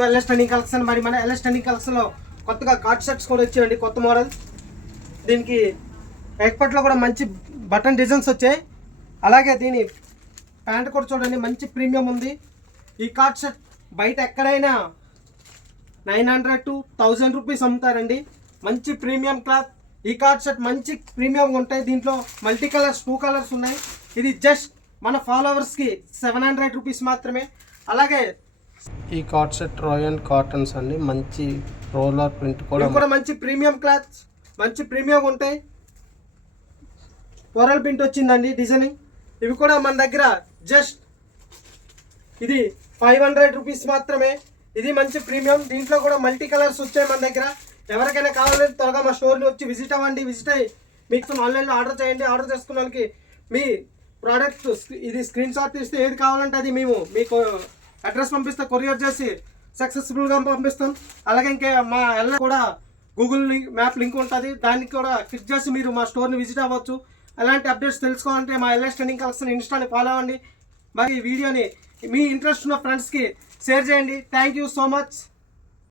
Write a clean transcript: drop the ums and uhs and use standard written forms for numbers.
LS trending collection. మరి మన LS trending కలెక్షన్లో కొత్తగా కార్డ్ సెట్స్ కూడా వచ్చాయండి, కొత్త మోడల్. దీనికి ఎక్స్పర్ట్లో కూడా మంచి బటన్ డిజైన్స్ వచ్చాయి. అలాగే దీని ప్యాంట్ కూడా చూడండి, మంచి ప్రీమియం ఉంది. ఈ కార్డ్ సెట్ బయట ఎక్కడైనా 900 to 1000 రూపీస్ అమ్ముతారండి. మంచి ప్రీమియం క్లాత్. ఈ కార్డ్ సెట్ మంచి ప్రీమియంగా ఉంటాయి. దీంట్లో మల్టీ కలర్స్ 2 కలర్స్ ఉన్నాయి. ఇది జస్ట్ మన ఫాలోవర్స్కి 700 రూపీస్ మాత్రమే. అలాగే ఈ కార్డ్ సెట్ రాయల్ కాటన్స్ అండి, మంచి రోలర్ ప్రింట్ కూడా మంచి ప్రీమియం క్లాత్, మంచి ప్రీమియం ఉంటాయి. ఫ్లోరల్ ప్రింట్ వచ్చిందండి డిజైనింగ్. ఇవి కూడా మన దగ్గర జస్ట్ ఇది 500 రూపీస్ మాత్రమే. ఇది మంచి ప్రీమియం. దీంట్లో కూడా మల్టీ కలర్స్ వచ్చాయి మన దగ్గర. ఎవరికైనా కావాలంటే త్వరగా మా స్టోర్ని వచ్చి విజిట్ అవ్వండి. విజిట్ అయ్యి మీకు ఆన్లైన్లో ఆర్డర్ చేయండి. ఆర్డర్ చేసుకున్న వాళ్ళకి మీ ప్రోడక్ట్ ఇది స్క్రీన్ షాట్ తీస్తే ఏది కావాలంటే అది మేము మీకు అడ్రస్ పంపిస్తే కొరియర్ చేసి సక్సెస్ఫుల్గా పంపిస్తాం. అలాగే ఇంకా మా ఎల్ల కూడా గూగుల్ మ్యాప్ లింక్ ఉంటుంది, దానికి కూడా క్లిక్ చేసి మీరు మా స్టోర్ని విజిట్ అవ్వచ్చు. అలాంటి అప్డేట్స్ తెలుసుకోవాలంటే మా ఎల్ఎస్ ట్రెండింగ్ కలెక్షన్ ఇన్స్టాని ఫాలో అవ్వండి. మరి ఈ వీడియోని మీ ఇంట్రెస్ట్ ఉన్న ఫ్రెండ్స్కి షేర్ చేయండి. Thank you so much.